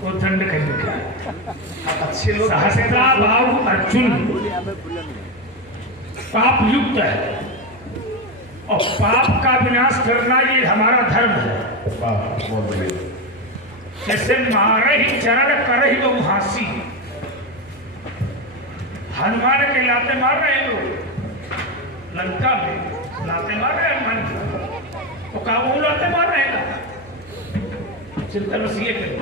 वो दंड कहीं का अच्छे लोग सहस्रा भाव अर्जुन पाप युक्त है और पाप का विनाश करना ये हमारा धर्म है। बहुत बढ़िया। जैसे मारे ही चरण कर ही वो हासी, हनुमान के लाते मार रहे हैं लोग लंका में, लाते मार रहे हैं हनुमान तो क्या वो लाते मार रहे हैं? चिंता बस ये करें,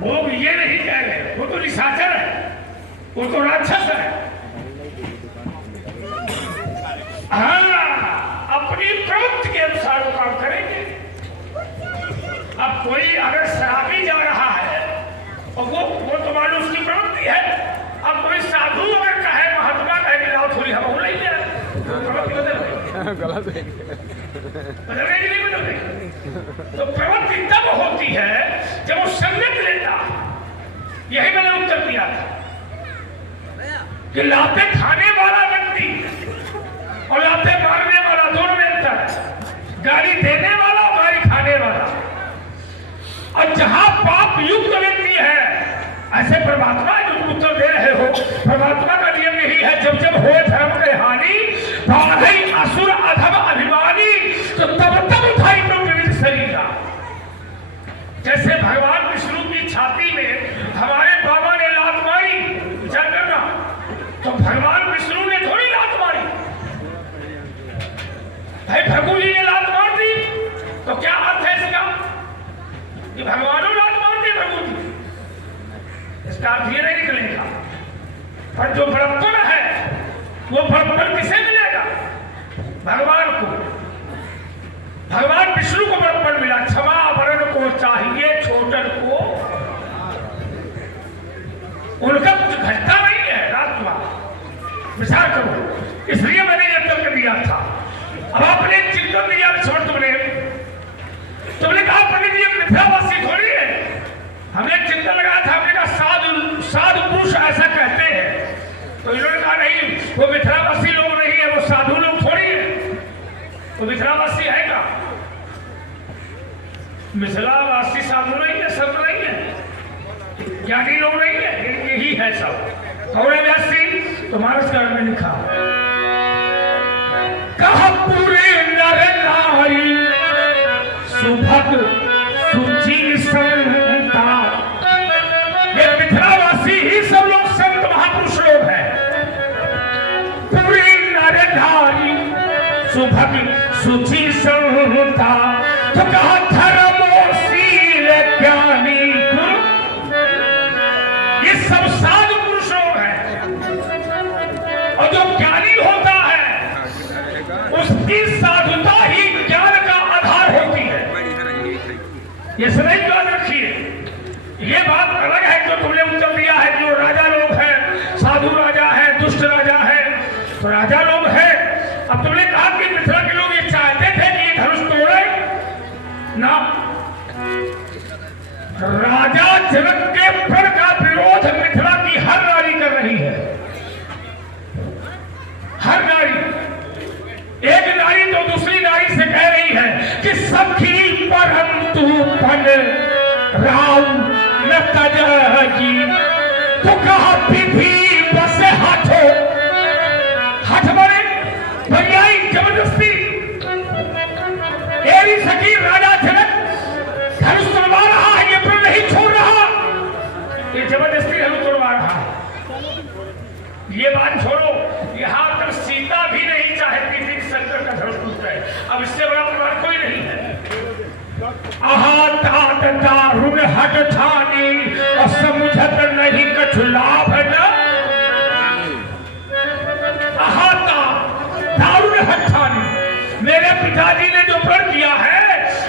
वो ये नहीं कह रहे, वो तो निशाचर है, वो तो राक्षस है। हाँ, अपनी प्रवृत्ति के अनुसार वो काम करेंगे। अब कोई अगर शराबी जा रहा है और वो तो मालूम उसकी प्रवृत्ति है। अब कोई साधु अगर कहे, महात्मा कहे कि लाओ थोड़ी हम नहीं है, प्रवृत्ति बदल गई, बदल गई नहीं बदल गई। तो प्रवृत्ति तब होती है जब वो संगत लेता। यही मैंने उत्तर दिया था कि लाते खाने वाला व्यक्ति और लाते मारने वाला दोनों में अंतर है। गाली देने वाला और गाली खाने वाला। और जहां पाप युक्त व्यक्ति है, ऐसे परमात्मा जो उत्तर दे रहे हो, परमात्मा का नियम यही है, जब जब हो धर्म के हानि बाढ़ई असुर अधम अभिमानी तो तब तब उठाई प्रवृत्ति शरीर। जैसे भगवान विष्णु की छाती में हमारे बाबा ने लात मारी, विचार करना, तो भगवान विष्णु ने थोड़ी लात मारी, भाई भगु जी ने लात मार दी। तो क्या अर्थ है इसका कि भगवानों लात मार दी भगु जी? इसका अर्थ ये नहीं निकलेगा। पर जो बड़प्पन है वो बड़प्पन किसे मिलेगा? भगवान को। भगवान विष्णु को बड़प्पन मिला, क्षमा वरण को चाहिए छोटन को, उनका कुछ घटता नहीं है आत्मा। विचार करो, इसलिए मैंने यह तर्क दिया था। अब आपने चिंतन दिया, छोड़ तुमने कहा पंडित जी मिथ्यावासी थोड़ी है। हमने चिंतन लगाया था, हमने कहा साधु पुरुष ऐसा कहते हैं, तो इन्होंने कहा नहीं, वो मिथ्यावासी लोग नहीं है, वो साधु लोग थोड़ी है। तो मिथिलावासी है क्या? मिथिलावासी साधु नहीं है, सब नहीं है, ज्ञानी लोग नहीं है, यही है सब। कौन है व्यासी? तो मानस काल में लिखा, कहा पूरे नर नारी सुभग सुची संता। ये मिथिलावासी ही सब लोग संत महापुरुष लोग हैं। पूरी नर नारी सुभग सुची संता, तो कहा धर्मोशील ज्ञानी गुरु, ये सब साधु पुरुष लोग हैं। और जो ज्ञानी होता है उसकी साधुता ही ज्ञान का आधार होती है। ये सदैव याद रखिए। ये बात अलग है जो तुमने उत्तर दिया है, जो राजा लोग हैं, साधु राजा है, दुष्ट राजा है, तो राजा लोग हैं। अब तुमने कहा कि मिथिला के लोग ये चाहते थे कि ये धनुष तोड़े ना। राजा जनक के प्रण का विरोध मिथिला की हर नारी कर रही है। हर नारी, एक नारी तो दूसरी नारी से कह रही है कि सखी परंतु पन राम न तजगी, तो कहा विधि बस हाथों, हाथ मारे भैयाई जबरदस्ती। एरी सखी राजा जनक धनुष तोड़वा रहा है, ये प्रण नहीं छोड़ रहा, ये जबरदस्ती धनुष तोड़वा रहा है। ये बात छोड़ो, यहां तक सीता भी नहीं चाहती थी कि शंकर का धनुष टूट जाए। अब इससे बड़ा प्रमाण कोई नहीं है। अहातात दारुण हट ठानी और समुझत नहीं कछु लाभ न। अहाता दारुण हट ठानी, मेरे पिताजी ने जो प्रण किया है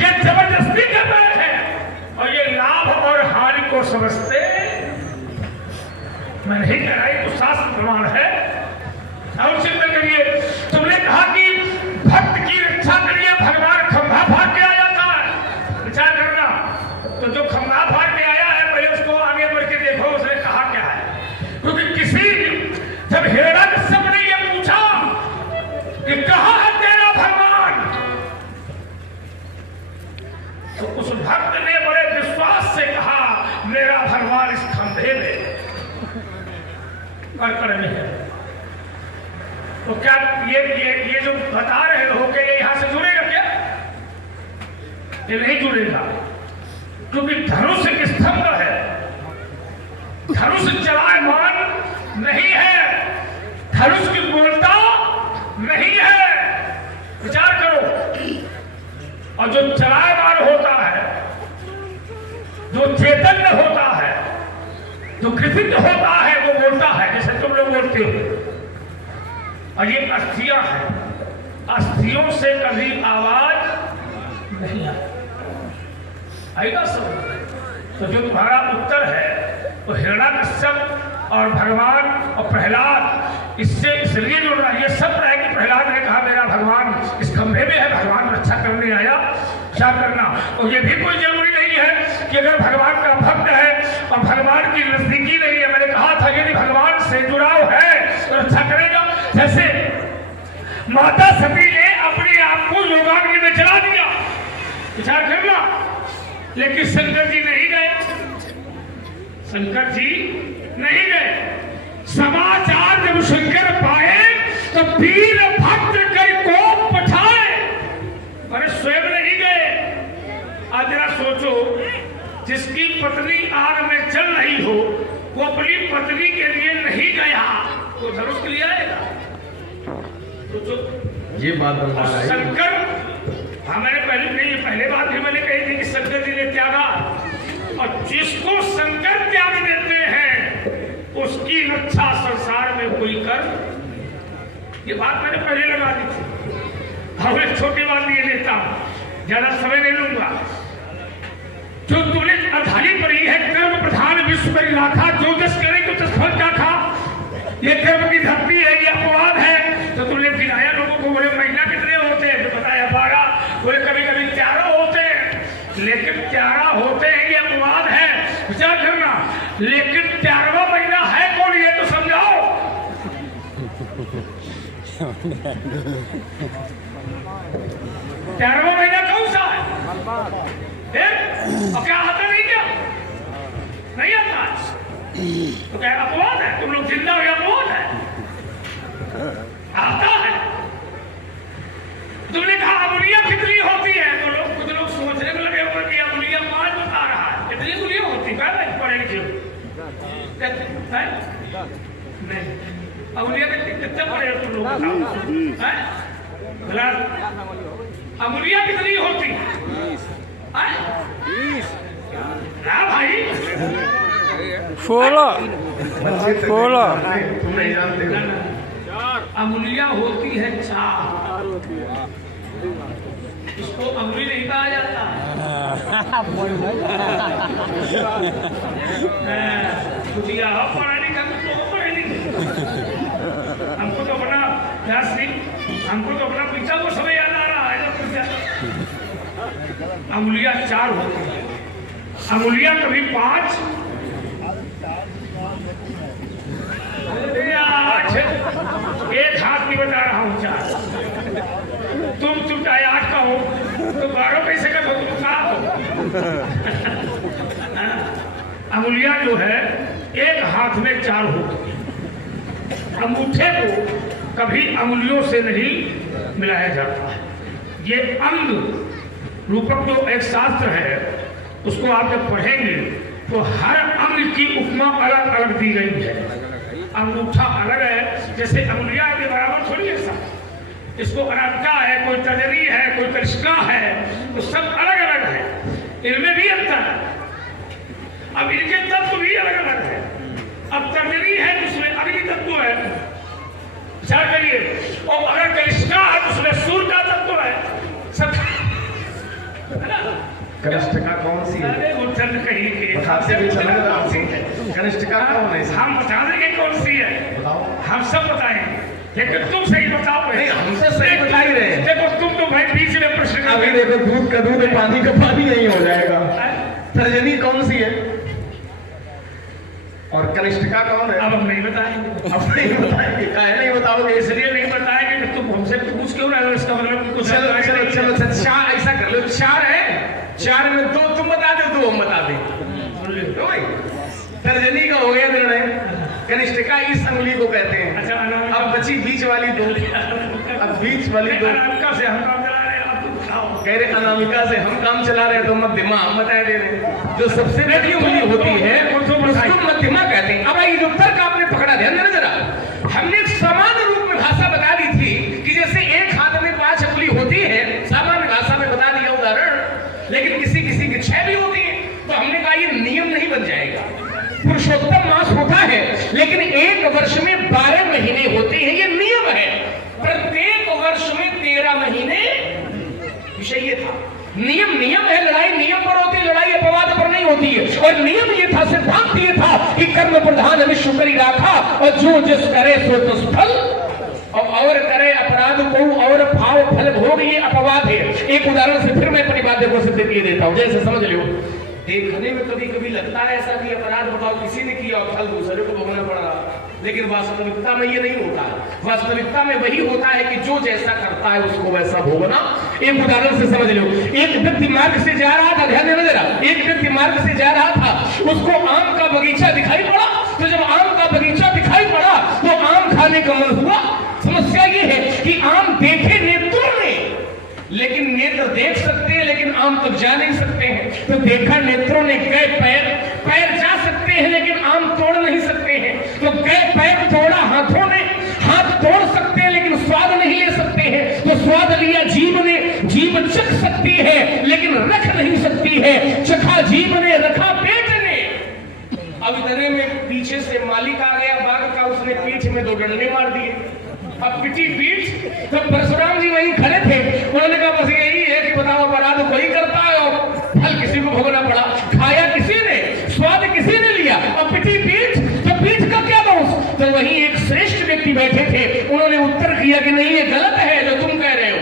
ये जबरदस्ती कर रहे हैं और ये लाभ और हानि को समझते। मैं नहीं कह रहा, तो शास्त्र प्रमाण है। और चिंतन करिए, तुमने कहा कि भक्त की रक्षा करिए, भगवान खंभा फाड़ के आ जाता है। विचार करना, तो जो खंभा फाड़ के आया है पहले उसको आगे बढ़ के देखो उसने कहा क्या है। क्योंकि किसी जब हिरण्यकश्यप ने ये पूछा कि कहां है तेरा भगवान, तो उस भक्त ने बड़े विश्वास से कड़कड़ में है। तो क्या ये जो बता रहे हो कि ये यहां से जुड़ेगा क्या? ये नहीं जुड़ेगा, क्योंकि धनुष एक स्तंभ है, धनुष चलायमान नहीं है, धनुष की पूर्णता नहीं है। विचार करो। और जो चलायमान होता है, जो चैतन्य होता है, जो कृतिज्ञ होता है, वो बोलता है जैसे तुम लोग बोलते हो। और ये अस्थियां हैं, अस्थियों से कभी आवाज नहीं आएगा सब। तो जो तुम्हारा उत्तर है तो हिरण्यकश्यप और भगवान और प्रहलाद इससे इसलिए जुड़ रहा है। ये सब है कि प्रहलाद ने कहा मेरा भगवान इस खंभे में है, भगवान रक्षा करने आया, क्या करना। और ये भी कोई जरूरी नहीं है कि अगर भगवान का भक्त है और भगवान की नजदीकी नहीं है। मैंने कहा था यदि भगवान से जुड़ाव है तो रक्षा करेगा। जैसे माता सती ने अपने आप को योगाग्नि में चला दिया, विचार करना, लेकिन शंकर जी नहीं गए, शंकर जी नहीं गए। समाचार जब शंकर पाए तो वीर भद्र कर को पठाए, पर स्वयं नहीं गए। आज जरा सोचो, जिसकी पत्नी आग में चल रही हो वो अपनी पत्नी के लिए नहीं गया, वो धनुष के लिए आएगा। ये बात बता रहा है शंकर, हाँ मैंने पहले बात भी मैंने कही थी कि शंकर जी ने त्यागा, और जिसको शंकर त्याग देते हैं उसकी रक्षा संसार में कोई कर। ये बात मैंने पहले लगा दी थी। और एक छोटी बात ये लेता हूं, ज्यादा समय नहीं लूंगा। जो तूने अधारी पड़ी है, कर्म प्रधान विश्व में राखा, जो जस करे तो जस फल क्या खा। ये कर्म की धरती है, ये अपवाद है। तो तुमने गिनाया लोगों को, बोले महीना कितने होते हैं, तो बताया 12, बोले कभी कभी 11 होते हैं, लेकिन 11 होते हैं ये अपवाद है। विचार करना, लेकिन 11वां महीना है कौन, ये तो समझाओ। 11वां महीना कौन सा है? और क्या आता नहीं, क्या नहीं आता? तो क्या अपवाद है? तुम लोग जिंदा हो या अपवाद है? आता है। तुमने कहा अमुलिया कितनी होती है, तो लोग कुछ लोग सोचने को लगे हुए कि अमुलिया 5 बता रहा है। कितनी अमुलिया होती है? पढ़े लिखे नहीं, अमुलिया कितने पढ़े तुम लोग बताओ। अमुलिया कितनी होती है? 20 भाई, 16 तुम नहीं जानते। अंगुलियां होती है 4। इसको अंगुली नहीं कहा जाता। बुझिया पढ़ा लिखा तो पढ़े लिखे, हमको तो अपना हमको तो अपना पिता को समय याद आ रहा है। अंगुलियां 4 होती है, अंगुलियां कभी 5, एक हाथ नहीं बता रहा हूं 4। तुम चाहे 8 का हो तो 12 कैसे का हो, तुम कहा हो। अंगुलियां जो है एक हाथ में 4 होती है। अंगूठे को कभी अंगुलियों से नहीं मिलाया जाता है। ये अंग रूपक जो एक शास्त्र है उसको आप जब पढ़ेंगे तो हर अंग की उपमा अलग अलग दी गई है। अंगूठा अलग है, जैसे अंगुलियां के बराबर थोड़ी है सब। इसको अनामिका है, कोई तर्जनी है, कोई तरिष्का है, तो सब अलग अलग है, इनमें भी अंतर है। अब इनके तत्व भी अलग अलग है। अब तर्जनी है तो उसमें अग्नि तत्व है, विचार करिए। और अगर तरिष्का है तो उसमें सूर्य का तत्व है, सब है ना। कनिष्ठिका कौन सी है? अरे वो चंद कहीं के बताते भी चलो कौन सी है। कनिष्ठिका कौन है? हम बता देंगे कौन सी है, बताओ। हम सब बताएंगे, लेकिन तुम सही बताओ। नहीं, हम तो सही बता ही रहे हैं। देखो तुम तो भाई बीच में प्रश्न कर अभी देखो, दूध का दूध पानी का पानी नहीं हो जाएगा। तर्जनी कौन सी है और कनिष्ठिका कौन है? अब हम नहीं बताएंगे। अब नहीं बताएंगे, काहे नहीं बताओगे? इसलिए नहीं बताएंगे कि तुम हमसे पूछ क्यों रहे हो, इसका मतलब कुछ चलो चलो चलो, 4 ऐसा कर लो, 4 है, 4 में 2 तुम बता दो, 2 हम बता दें। तर्जनी का हो गया निर्णय, कनिष्ठिका इस अंगुली को कहते हैं। अच्छा, अनामिका। अब बची बीच वाली दो, अब बीच वाली दो अनामिका से हम काम चला रहे हैं, आप तो बताओ। कह रहे अनामिका से हम काम चला रहे हैं, तो मध्यमा हम बता दे रहे हैं। जो सबसे बड़ी उंगली होती है उसको मध्यमा कहते हैं। अब ये जो तर्क आपने पकड़ा, ध्यान देना जरा। हमने सामान्य रूप में भाषा बता दी थी कि जैसे एक हाथ में 5 उंगली होती है, सामान्य भाषा में बता दिया उदाहरण, लेकिन किसी किसी की 6 भी होती है। तो हमने कहा ये नियम नहीं बन जाएगा। पुरुषोत्तम मास होता है, लेकिन एक वर्ष में 12 महीने होते हैं, ये नियम है। प्रत्येक वर्ष में 13 महीने, विषय ये था। नियम नियम है, लड़ाई नियम पर होती है, लड़ाई अपवाद पर नहीं होती है। और नियम ये था, सिद्धांत ये था कि कर्म प्रधान विश्व करी राखा, और जो जिस करे सो तस फल, और करे अपराध को और भाव फल भोग, ये अपवाद है। एक उदाहरण से फिर मैं अपनी बातें को सिद्ध किए देता हूं, जैसे समझ लो। देखने में कभी कभी लगता है ऐसा कि अपराध बताओ किसी ने किया और फल दूसरे को भोगना पड़ रहा, लेकिन वास्तविकता में ये नहीं होता। वास्तविकता में वही होता है कि जो जैसा करता है उसको वैसा भोगना। एक उदाहरण से समझ लो। एक व्यक्ति मार्ग से जा रहा था, ध्यान देना जरा। एक व्यक्ति मार्ग से जा रहा था, उसको आम का बगीचा दिखाई पड़ा। तो जब आम का बगीचा दिखाई पड़ा तो आम खाने का मन हुआ। समस्या ये है कि आम देखे नेत्रों ने, लेकिन नेत्र देख सकते हैं लेकिन आम तक जा नहीं सकते हैं। तो देखा नेत्रों ने, गए पैर, पैर जा सकते हैं लेकिन आम तोड़ नहीं सकते हैं। तो गए पैर, तोड़ा हाथों ने, हाथ तोड़ सकते हैं लेकिन स्वाद नहीं ले सकते हैं। तो स्वाद लिया जीभ ने, जीभ चख सकती है लेकिन रख नहीं सकती है। चखा जीभ ने, रखा पेट ने। अब इतने में पीछे से मालिक आ गया बाघ का, उसने पीठ में 2 डंडे मार दिए। अब पिटी पीठ। तो परशुराम जी वहीं खड़े थे, उन्होंने कहा बस यही है कि बताओ अपराध कोई करता है और फल किसी को भोगना पड़ा। खाया किसी ने, स्वाद किसी ने लिया, और पिटी पीठ। तो पीठ का क्या दोष? तो वहीं एक श्रेष्ठ व्यक्ति बैठे थे, उन्होंने उत्तर किया कि नहीं, ये गलत है जो तुम कह रहे हो।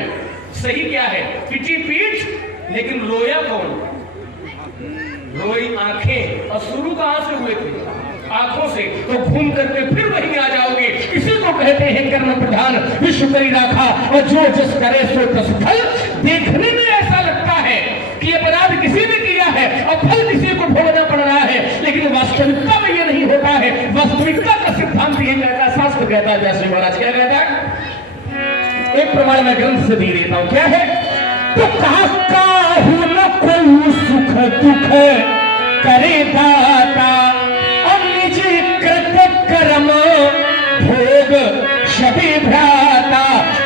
सही क्या है? पिटी पीठ, लेकिन रोया कौन? रोई आंखें, और शुरू कहां से हुए थे? आंखों से। तो घूम करके फिर वहीं आ जाओगे। इसी को कहते हैं कर्म प्रधान विश्व करी राखा, और जो जिस करे सो तस फल। देखने में ऐसा लगता है कि अपराध किसी ने किया है और फल किसी को भोगना पड़ रहा है, लेकिन वास्तविकता में ये नहीं होता है। वास्तविकता का सिद्धांत ये कहता है, शास्त्र कहता है, जैसे महाराज क्या कहता है, एक प्रमाण मैं ग्रंथ से दे देता हूं। क्या है? तो कहा काहू न कोई सुख दुख करे दाता, कर्म भोग शबे भ्राता।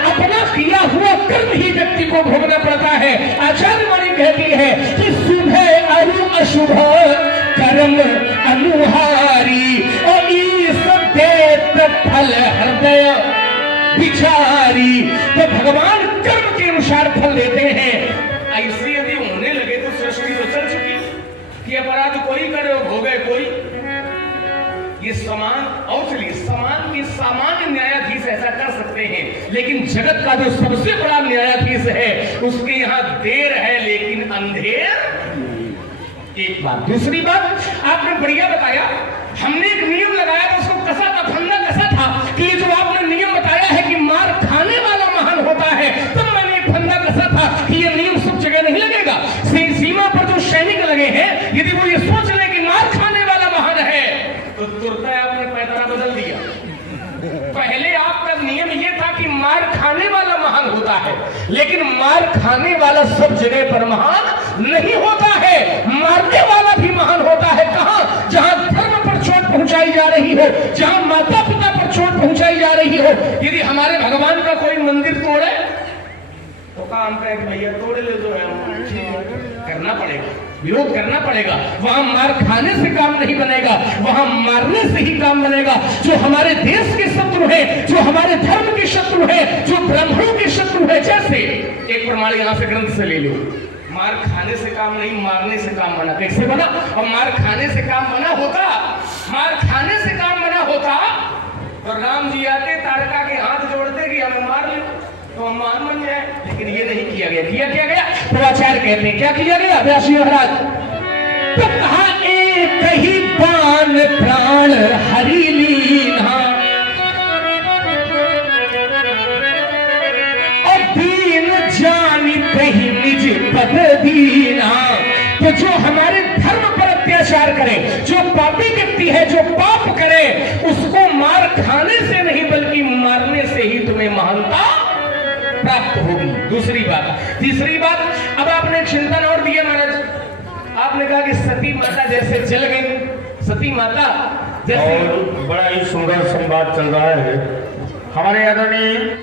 अपना किया हुआ कर्म ही व्यक्ति को भोगना पड़ता है। आचार्य वाणी कहती है कि शुभ अरु अशुभ कर्म अनुहारी, और ईश देत फल हृदय विचारी। तो भगवान कर्म के अनुसार फल देते हैं। ऐसे यदि होने लगे तो सृष्टि तो चल चुकी कि अपराध कोई करे और भोगे कोई। ये समान, और चलिए समान की सामान्य न्यायाधीश ऐसा कर सकते हैं, लेकिन जगत का जो सबसे बड़ा न्यायाधीश है उसके यहाँ देर है लेकिन अंधेर। एक बात। दूसरी बात आपने बढ़िया बताया, हमने एक नियम लगाया था, उसको कसा था, फंदा कसा था कि जो आपने नियम बताया है कि मार खाने वाला महान होता है, तब मैंने एक फंदा कसा था कि ये नियम सब जगह नहीं लगेगा। सीमा पर जो सैनिक लगे हैं, यदि वो ये सोच ले कि मार खाने वाला महान है, तो तुरंत आपने पैतरा बदल दिया। पहले आपका नियम यह था कि मार खाने वाला महान होता है, लेकिन मार खाने वाला सब जगह पर महान नहीं होता है। मारने वाला भी महान होता है। कहां? जहां धर्म पर चोट पहुंचाई जा रही हो, जहां माता पिता पर चोट पहुंचाई जा रही हो। यदि हमारे भगवान का कोई मंदिर तोड़े तो काम कहे भैया तोड़े ले, जो है करना पड़ेगा, विरोध करना पड़ेगा। वहां मार खाने से काम नहीं बनेगा, वहां मारने से ही काम बनेगा। जो हमारे देश के शत्रु है, जो हमारे धर्म के शत्रु है, जो ब्राह्मणों के शत्रु है, जैसे एक प्रमाण यहां से ग्रंथ से ले लो, मार खाने से काम नहीं, मारने से काम बना। कैसे बना? और मार खाने से काम बना होता, मार खाने से काम बना होता तो राम जी आते, तारका के हाथ जोड़ते कि हमें मार लो तो हम मान बन जाए, लेकिन ये नहीं किया गया। किया क्या गया? तो आचार्य कहते हैं क्या किया गया? व्यास महाराज तो कहा, एक ही बाण प्राण हरि लीना, और दीन जानित ही निज पद दीना। तो जो हमारे धर्म पर अत्याचार करे, जो पापी व्यक्ति है, जो पाप करे, उसको मार खाने से नहीं बल्कि मारने से ही तुम्हें महानता प्राप्त होगी। दूसरी बात। तीसरी बात, अब आपने एक चिंतन और दिया महाराज, आपने कहा कि सती माता जैसे जल गई, सती माता जैसे, और बड़ा ही सुंदर संवाद चल रहा है हमारे आदरणीय